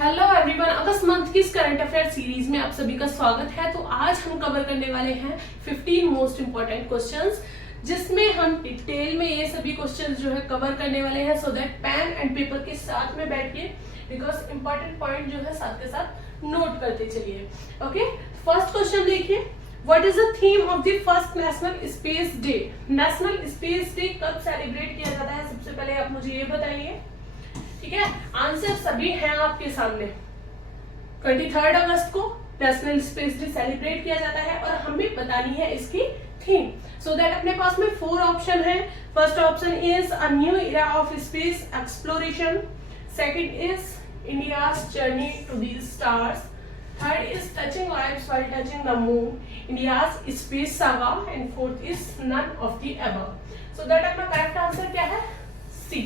Hello everyone, अगस्त मंथ की इस current affair series में आप सभी का स्वागत है। तो आज हम कवर करने वाले हैं 15 मोस्ट इंपॉर्टेंट क्वेश्चंस, जिसमें हम डिटेल में ये सभी क्वेश्चंस जो है कवर करने वाले हैं, so that pain and paper के साथ में बैठिए, बिकॉज इंपॉर्टेंट पॉइंट जो है साथ के साथ नोट करते चलिए। ओके, फर्स्ट क्वेश्चन देखिए, what is the theme of the first national space day? National space day कब सेलिब्रेट किया जाता है? सबसे पहले आप मुझे ये बताइए। ठीक है, आंसर सभी हैं आपके सामने। 23 अगस्त को नेशनल स्पेस डे सेलिब्रेट किया जाता है और हमें बतानी है इसकी थीम। सो दैट अपने पास में 4 ऑप्शन है। First option is a new era of space exploration, second is India's journey to the stars, third is touching lives while touching the moon, India's space saga, and fourth is none of the above. So that अपना correct answer क्या है? सी।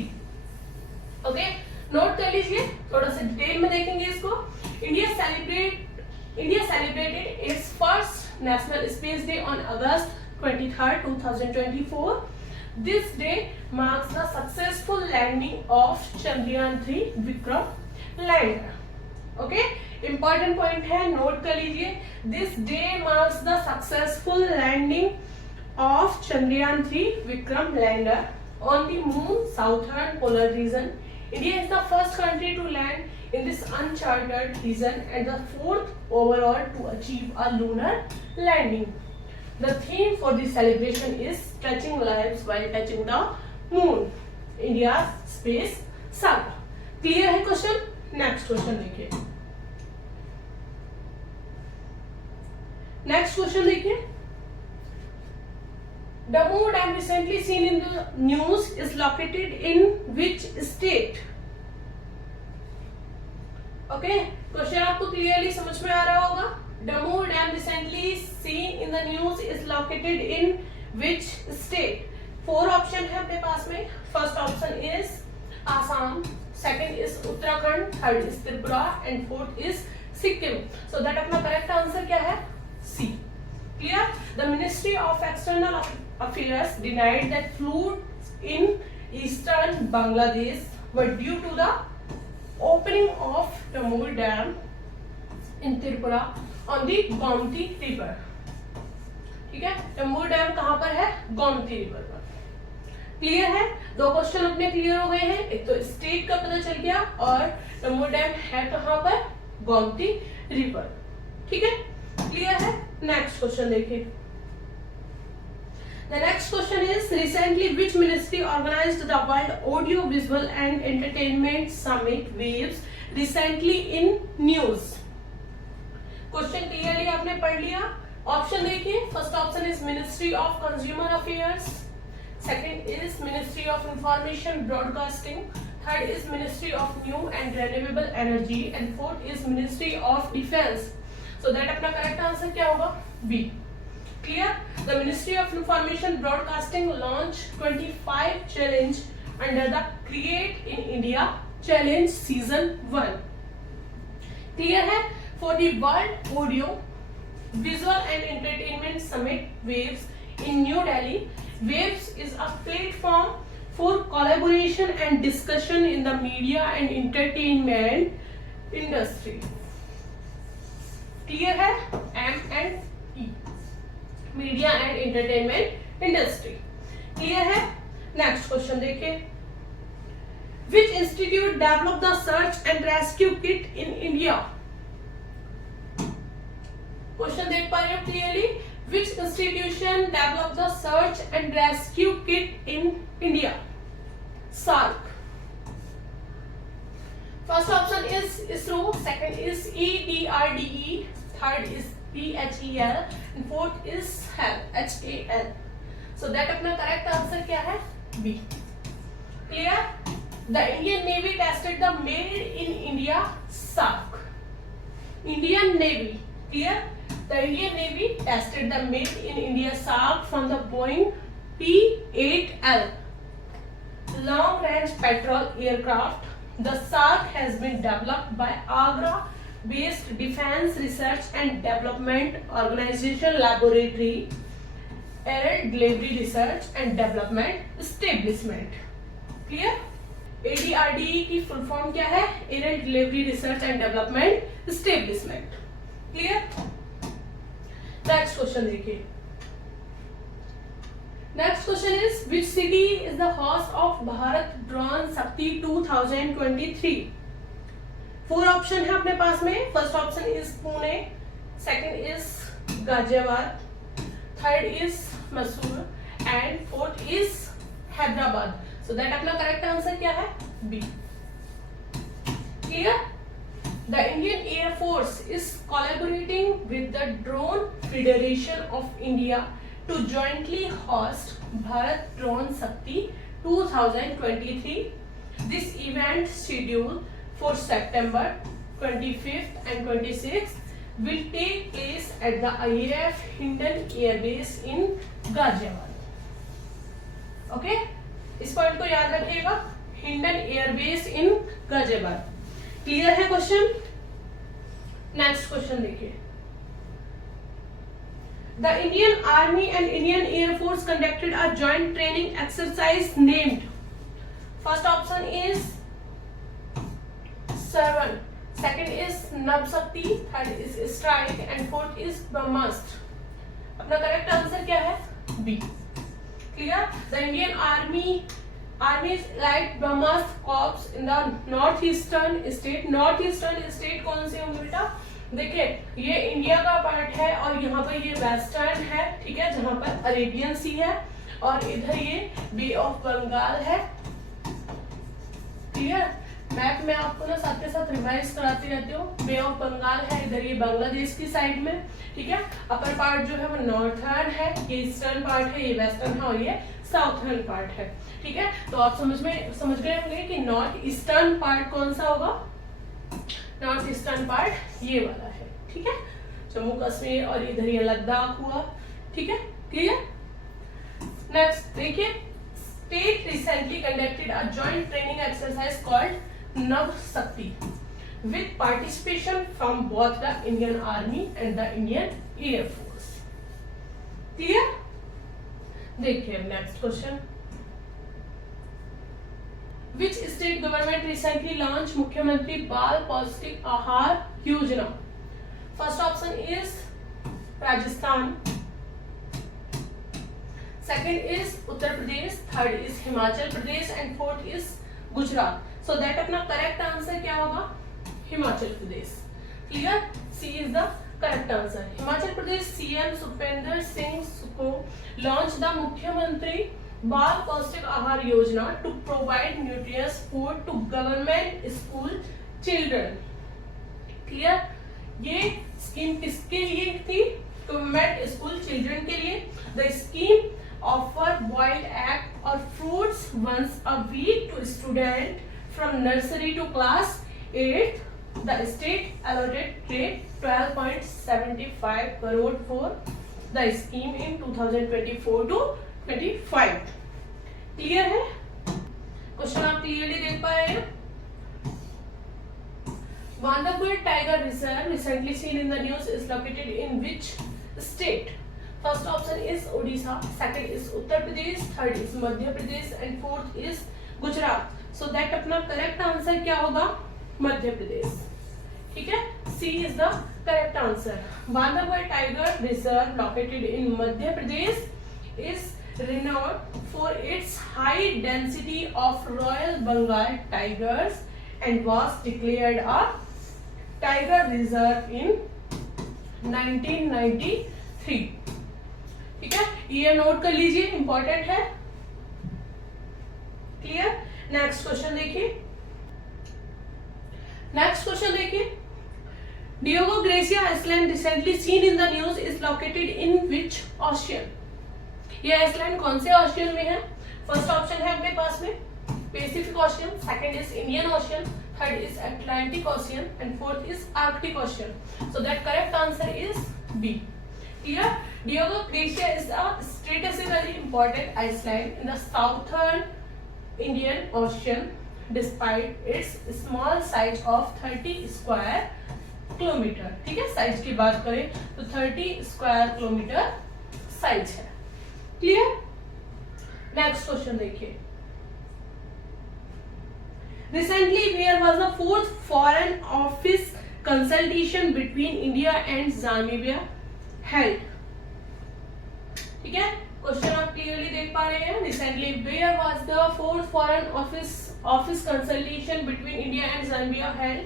Okay, note कर लीजिए, थोड़ा सा डिटेल में देखेंगे इसको। India celebrated it's first national space day on August 23, 2024. This day marks the successful landing of Chandrayaan 3 Vikram lander. Okay, important point है, नोट कर लीजिए। This day marks the successful landing of Chandrayaan 3 Vikram lander on the moon southern polar region. India is the first country to land in this uncharted region and the 4th overall to achieve a lunar landing. The theme for the celebration is touching lives while touching the moon, India's space saga. Clear है question? Next question देखिए। Next question देखिए, Damoh Dam recently seen in the news is located in which state? Okay, question आपको क्लियरली समझ में आ रहा होगा। Damoh Dam recently seen in the news is located in which state? 4 option है अपने पास में। First option is Assam, second is Uttarakhand, third is Tripura and fourth is Sikkim. So that अपना करेक्ट आंसर क्या है? सी। Clear? The Ministry of External Affairs denied that floods in eastern Bangladesh were due to the opening of Damoh Dam in Tripura on the Gomti River. ठीक है, Damoh Dam कहाँ पर है? Gomti River पर। क्लियर है? 2 क्वेश्चन अपने क्लियर हो गए हैं। एक तो स्टेट का पता चल गया और Damoh Dam है कहाँ पर? Gomti River। ठीक है, क्लियर है? नेक्स्ट क्वेश्चन देखिए। The next question is, recently which ministry organized the World Audio Visual and Entertainment Summit Waves recently in news? Question clearly आपने पढ़ लिया। ऑप्शन देखिए, first option is ministry of consumer affairs, second is ministry of information broadcasting, third is ministry of new and renewable energy and fourth is ministry of defence. So that अपना correct answer क्या होगा? B. Clear? The ministry of information broadcasting launch 25 challenge under the create in India challenge season 1। Clear है? For the world audio visual and entertainment summit waves in new Delhi, waves is a platform for collaboration and discussion in the media and entertainment industry. Clear है? M and E, media and entertainment industry. Clear है? Next question देखिए, which institute develop the search and rescue kit in India? Question देख पा रहे हो clearly? Which institution develop the search and rescue kit in India? सार्क। First option is ISRO, second is EDRDE, third is PHEL, and fourth is HAL. So that अपना correct answer क्या है? B. Clear? The Indian Navy tested the Made in India SARC. Indian Navy. Clear? The Indian Navy tested the Made in India SARC from the Boeing P-8L long range patrol aircraft. The SARC has been developed by Agra-based Defense Research and Development Organization Laboratory, Air Delivery Research and Development Establishment. Clear? ADRDE की full form क्या है? Aerial and delivery research and development establishment. Clear? Next question देखिए। Next question is which city is the host of Bharat drone Shakti 2023? 4 option है अपने पास में। First option is Pune, second is Ghaziabad, third is Mysore and fourth is Hyderabad. So that अपना correct answer क्या है? B. Clear? The Indian air force is collaborating with the drone federation of India to jointly host Bharat drone Shakti 2023. This event scheduled for September 25th and 26th will take place at the IAF Hindon Air Base in Ghaziabad. Okay? इस point को याद रखिएगा, Hindan airbase in Ghaziabad. Clear है question? Next question देखिए। The Indian army and Indian airforce conducted a joint training exercise named. First option is Sarvan, second is Navshakti, third is strike and fourth is Brahmastra. अपना correct answer क्या है? B. Clear? The Indian Army's light Brahmastra corps in the northeastern state. Northeastern state कौन से होंगे बेटा? देखिए ये इंडिया का पार्ट है और यहाँ पर ये वेस्टर्न है, ठीक है, जहाँ पर अरेबियन सी है और इधर ये बे ऑफ बंगाल है। क्लियर? मैप में आपको ना साथ के साथ रिवाइज कराती रहती हूँ। बे ऑफ बंगाल है, इधर ये बांग्लादेश की साइड में, ठीक है। अपर पार्ट जो है वो नॉर्थर्न है, ये ईस्टर्न पार्ट है, ये वेस्टर्न है और ये साउथर्न पार्ट है, ठीक है। तो आप समझ गए होंगे कि नॉर्थ ईस्टर्न पार्ट कौन सा होगा? नॉर्थ ईस्टर्न पार्ट ये वाला है, ठीक है। जम्मू कश्मीर और इधर ये लद्दाख हुआ, ठीक है। क्लियर? नेक्स्ट देखिए, state recently conducted a joint training exercise called Nav Shakti with participation from both the Indian Army and the Indian Air Force. Clear? देखिए next question. Which state government recently launched मुख्यमंत्री बाल पौष्टिक आहार योजना? First option is Rajasthan, second is Uttar Pradesh, third is Himachal Pradesh and fourth is Gujarat. So that अपना correct answer क्या होगा? Himachal Pradesh. Clear? C is the correct answer. Himachal Pradesh CM Sukhvinder Singh Sukhu launch the Mukhyamantri Bal Paushtik Aahar Yojana to provide nutritious food to government school children. Clear? ये scheme किसके लिए थी? Government school children के लिए। The scheme offer boiled egg or fruits once a week to student from nursery to class 8th. The state allotted 12.75 crore for the scheme in 2024 to 25. क्लियर है? क्वेश्चन आप क्लियरली देख पा रहे हैं? Bandhavgarh Tiger Reserve recently seen in the news is located in which state? First option is Odisha, second is Uttar Pradesh, third is Madhya Pradesh and fourth is Gujarat. So that अपना correct answer क्या होगा? मध्य प्रदेश, ठीक है। C is the correct answer. Bandhavgarh tiger reserve located in Madhya Pradesh is renowned for its high density of Royal Bengal tigers and was declared a tiger reserve in 1993. ठीक है, ये नोट कर लीजिए, इंपॉर्टेंट है। क्लियर? नेक्स्ट क्वेश्चन देखिए। Diego Garcia island recently seen in the news is located in which ocean? ये island कौन से ओशियन में है? फर्स्ट ऑप्शन है अपने पास में Pacific ocean, second is Indian ocean, third is Atlantic ocean and fourth is Arctic ocean. So that correct answer is B. Clear? Diego Garcia is a strategically important island in the southern Indian Ocean despite its small size of 30 square kilometer. ठीक है, साइज की बात करें तो 30 square kilometre size है। Clear? Next question देखिए। Recently, where was the fourth foreign office consultation between India and Zambia held? ठीक है, क्वेश्चन आप क्लियरली देख पा रहे हैं. Recently, where was the fourth foreign office consultation between India and Zambia held?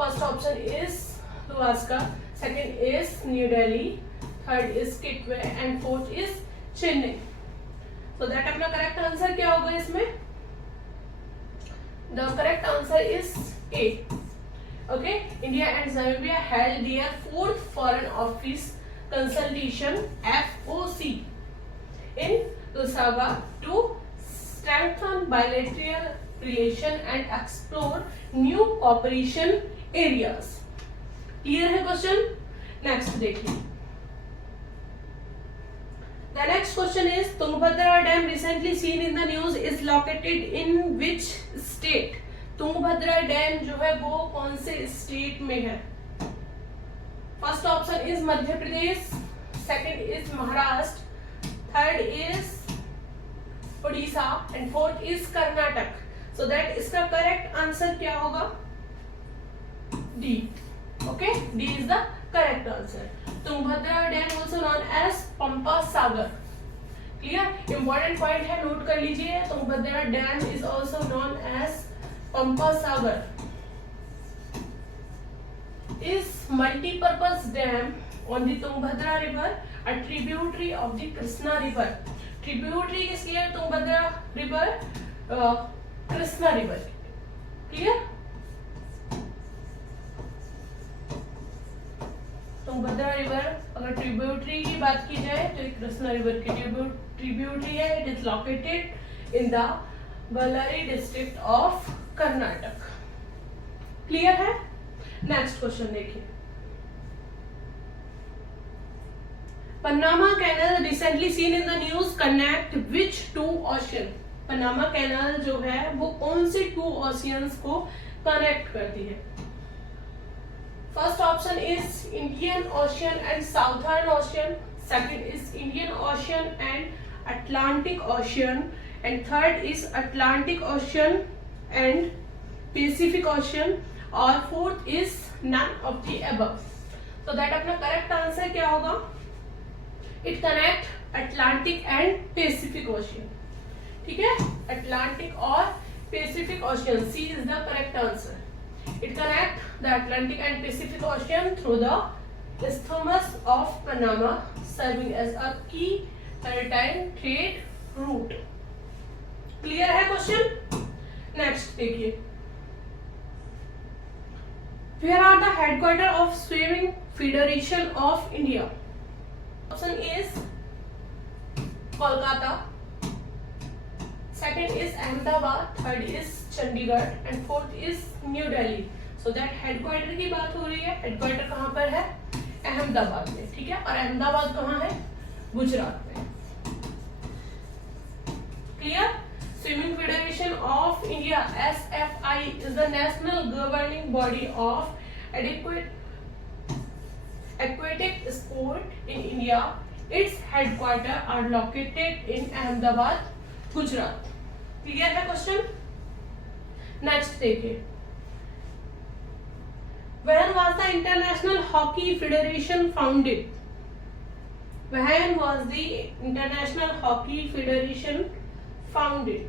First option is Luaska, second is New Delhi, third is Kitwe and fourth is Chennai. So that अपना correct answer क्या होगा इसमें? The correct answer is A. Okay, India and Zambia held their fourth foreign office consultation (FOC) in Lusaka to strengthen bilateral relation and explore new cooperation areas. Clear है question? Next देखिए. The next question is Tungabhadra Dam recently seen in the news is located in which state? Tungabhadra dam जो है वो कौन से state में है? First option is Madhya Pradesh, second is Maharashtra, third is Orissa and fourth is Karnataka. So that इसका correct answer क्या होगा? D. Okay, D is the correct answer. Tungabhadra dam also known as Pampa Sagar. Clear? Important point है, नोट कर लीजिए. Tungabhadra dam is also known as Pampa Sagar is multi-purpose dam on the Tungabhadra river, a tributary of the Krishna river. Tributary किसकी है? Tungabhadra river, Krishna river. Clear? Tungabhadra river अगर tributary की बात की जाए तो एक कृष्णा river की tributary है. It is located in the Ballari district of Karnataka. Clear है? नेक्स्ट क्वेश्चन देखिए. Panama canal recently seen in the news connect which two ocean? Panama canal जो है वो कौन से टू ओशियंस को कनेक्ट करती है? First option is Indian ocean and southern ocean, second is Indian ocean and Atlantic ocean and third is Atlantic ocean and Pacific Ocean और fourth is none of the above. So that अपना correct answer क्या होगा? It connect Atlantic and Pacific Ocean. ठीक है? Atlantic और Pacific Ocean. C is the correct answer. It connect the Atlantic and Pacific Ocean through the Isthmus of Panama, serving as a key maritime trade route. Clear है question? Next देखिए. Where are the headquarters of Swimming Federation of India? Option is Kolkata, second is Ahmedabad, third is Chandigarh and fourth is New Delhi. So that headquarter की बात हो रही है. हेडक्वार्टर कहाँ पर है? अहमदाबाद में. ठीक है, और अहमदाबाद कहाँ है? गुजरात में. Clear? Swimming Federation of India (SFI) is the national governing body of aquatic sport in India. Its headquarters are located in Ahmedabad, Gujarat. Clear है question? Next देखिए. When was the International Hockey Federation founded? When was the International Hockey Federation founded?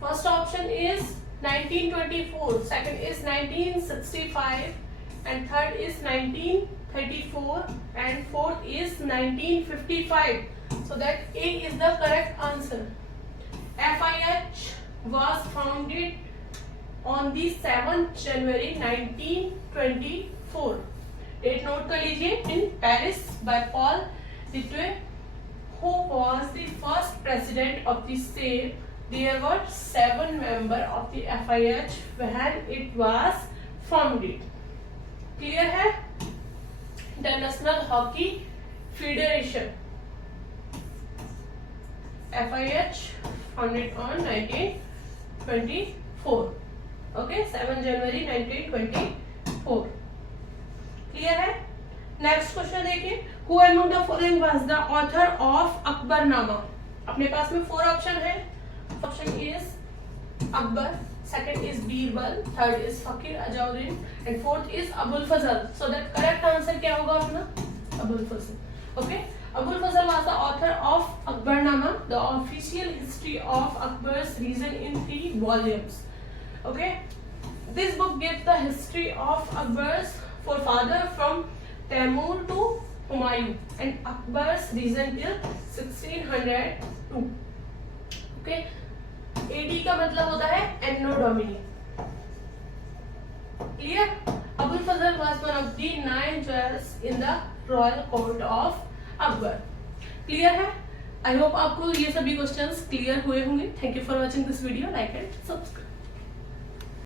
First option is 1924, second is 1965 and third is 1934 and fourth is 1955. So that A is the correct answer. FIH was founded on the 7th January 1924. Date note कर लीजिए. In Paris by Paul Ditwe, who was the first president of the same. There were 7 members of the FIH when it was founded. Clear है? International Hockey Federation FIH founded on 1924. Okay, 7 January 1924. Clear है? Next question देखिए. Who among the following was the author of Akbarnama? अपने पास में 4 option है. Option is Akbar, second is Birbal, third is Fakir Azauddin, and fourth is Abul Fazl. So that correct answer क्या होगा अपना? Abul Fazl. Okay. Abul Fazl was the author of Akbarnama, the official history of Akbar's reign in 3 volumes. Okay. This book gives the history of Akbar's forefather from Taimur to Humayun and Akbar's reign till 1602. Okay. AD का मतलब होता है Anno Domini. Clear? Abul Fazl was one of the 9 judges in the royal court of Akbar. Clear है? I hope आपको ये सभी questions clear हुए होंगे. Thank you for watching this video. Like and subscribe.